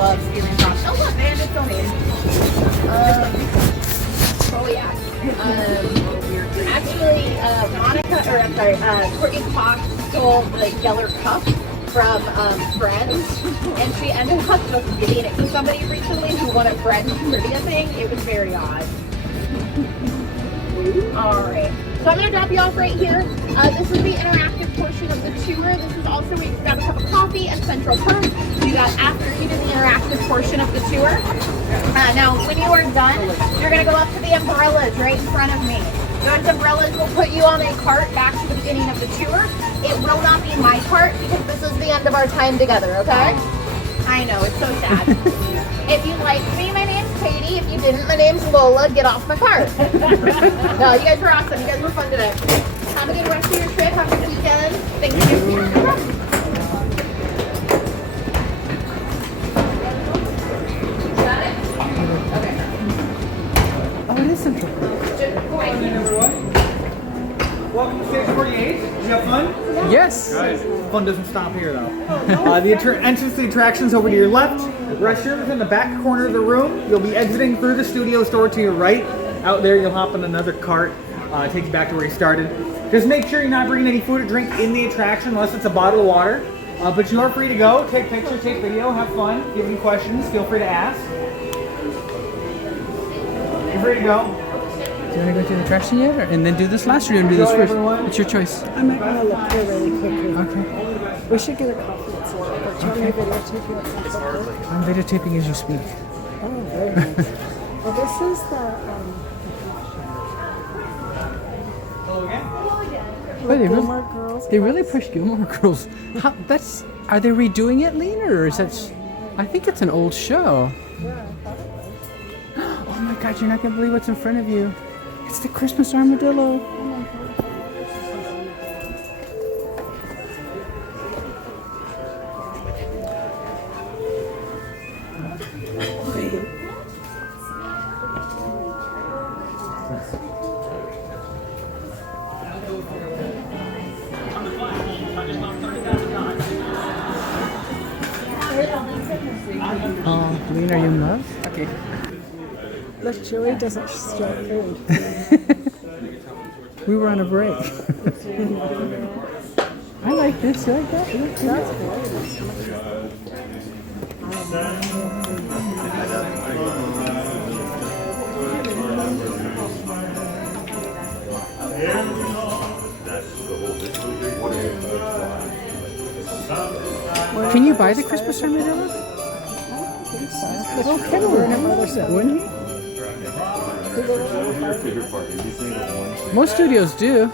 loves giving props. Oh look, and it's filming. Oh yeah. Actually, Courteney Cox stole the Geller cup from Friends, and she ended up just giving it to somebody recently who won a Friends trivia thing. It was very odd. Alright, so I'm going to drop you off right here. This is the interactive portion of the tour. This is also where you can grab a cup of coffee at Central Perk. Do that after you do the interactive portion of the tour. Now, when you are done, you're going to go up to the umbrellas right in front of me. Those umbrellas will put you on a cart back to the beginning of the tour. It will not be my cart because this is the end of our time together, okay? I know, it's so sad. If you like me, my name's Katie. If you didn't, my name's Lola. Get off my cart. No, you guys were awesome. You guys were fun today. Have a good rest of your trip. Have a good weekend. Thank you. Got it? Okay. Oh, it is Central. Morning, everyone. Welcome to stage 48. Did you have fun? Yes. Good. Fun doesn't stop here, though. The entrance to the attractions over to your left. Restrooms in the back corner of the room. You'll be exiting through the studio store to your right. Out there, you'll hop on another cart. It takes you back to where you started. Just make sure you're not bringing any food or drink in the attraction unless it's a bottle of water. But you are free to go. Take pictures, take video, have fun. If you have any questions, feel free to ask. You're free to go. Do you want to go to the attraction yet? And then do this last or do you want to do this first? Everyone. It's your choice. I might want to look here really quickly. Okay. We should get a coffee at Central Perk. Do you want me to videotape you at Central Perk? I'm videotaping as you speak. Oh, very nice. Well, this is the Wait, Gilmore Girls. they really pushed Gilmore Girls. How, are they redoing it, Lena, or is that? I think it's an old show. Oh my God! You're not gonna believe what's in front of you. It's the Christmas armadillo. Oh, Lena, are you in love? Okay. Look, Joey doesn't show food. We were on a break. I like this. You like that? That's great. Can you buy the Christmas armadillo? Oh, Kevin would notice it, wouldn't he? Most studios do.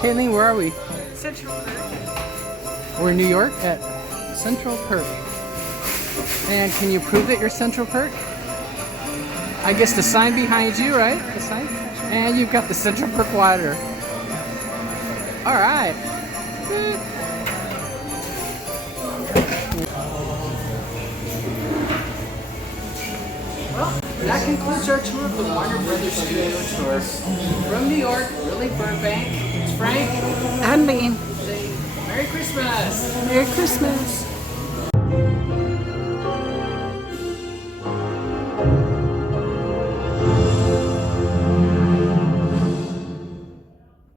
Caitlin, where are we? Central Perk. We're in New York at Central Perk. And can you prove that you're Central Perk? I guess the sign behind you, right? The sign? And you've got the Central Perk water. All right. Well, that concludes our tour of the Warner Brothers Studio Tour. From New York, Lily Burbank, it's Frank. And Bean. Say Merry Christmas! Merry Christmas.